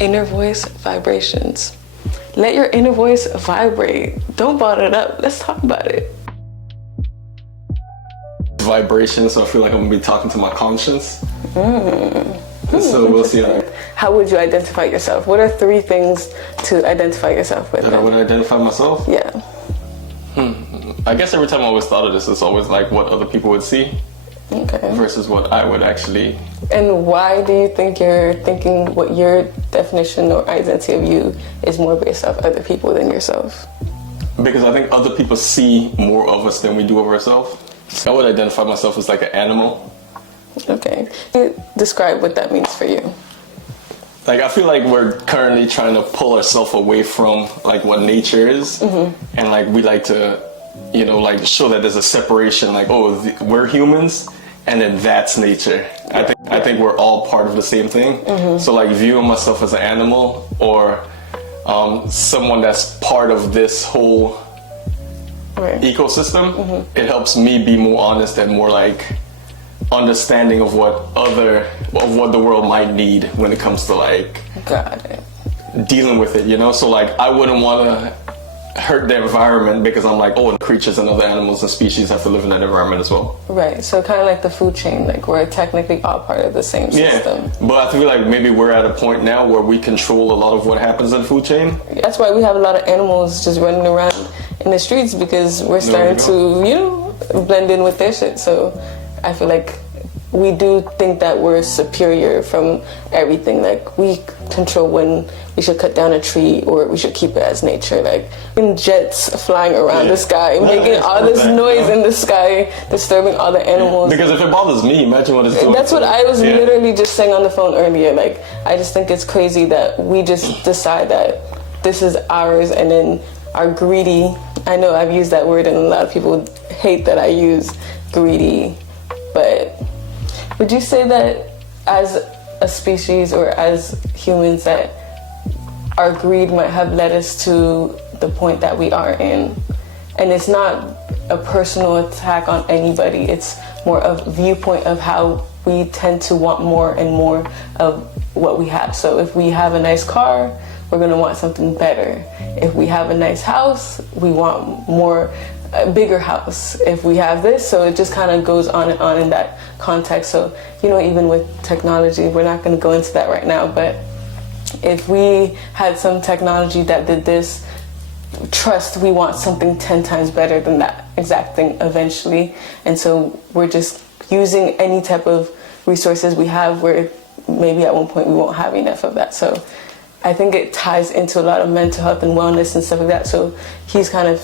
Inner voice vibrations. Let your inner voice vibrate. Don't bottle it up. Let's talk about it. Vibration, so I feel like I'm gonna be talking to my conscience. So we'll see. How would you identify yourself? What are 3 things to identify yourself with? That I would identify myself? Yeah. I guess every time I always thought of this, it's always like what other people would see versus what I would actually. And why do you think you're thinking what your definition or identity of you is more based off other people than yourself? Because I think other people see more of us than we do of ourselves. I would identify myself as like an animal. Okay. Describe what that means for you. Like, I feel like we're currently trying to pull ourselves away from like what nature is. And like we like to, you know, like show that there's a separation, like, oh, we're humans and then that's nature. I think we're all part of the same thing. So like viewing myself as an animal or someone that's part of this whole ecosystem, it helps me be more honest and more like understanding of what the world might need when it comes to like dealing with it, you know. So like I wouldn't want to hurt the environment because I'm like, oh, the creatures and other animals and species have to live in that environment as well. Right. So kind of like the food chain, like we're technically all part of the same system. Yeah, but I feel like maybe we're at a point now where we control a lot of what happens in the food chain. That's why we have a lot of animals just running around in the streets, because we're starting to, you know, blend in with their shit. So I feel like we do think that we're superior from everything. Like we control when we should cut down a tree or we should keep it as nature. Like in jets flying around the sky, making all this noise in the sky, disturbing all the animals. Because if it bothers me, imagine what it's doing. That's what I was literally just saying on the phone earlier. Like I just think it's crazy that we just decide that this is ours and then are greedy. I know I've used that word and a lot of people hate that I use greedy, but would you say that as a species or as humans that our greed might have led us to the point that we are in? And it's not a personal attack on anybody, it's more a viewpoint of how we tend to want more and more of what we have. So if we have a nice car, we're gonna want something better. If we have a nice house, we want more, a bigger house. If we have this, so it just kind of goes on and on in that context. So, you know, even with technology, we're not gonna go into that right now, but if we had some technology that did this, trust, we want something 10 times better than that exact thing eventually. And so we're just using any type of resources we have where maybe at one point we won't have enough of that. So I think it ties into a lot of mental health and wellness and stuff like that. So he's kind of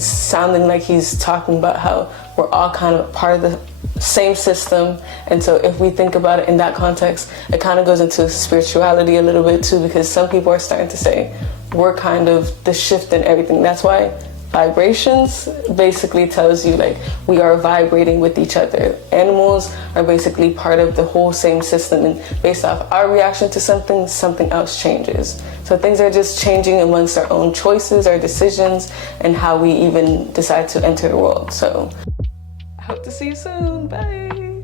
sounding like he's talking about how we're all kind of part of the same system. And so if we think about it in that context, it kind of goes into spirituality a little bit too, because some people are starting to say we're kind of the shift in everything. That's why vibrations basically tells you like we are vibrating with each other. Animals are basically part of the whole same system, and based off our reaction to something, something else changes. So things are just changing amongst our own choices, our decisions, and how we even decide to enter the world. So I hope to see you soon. Bye.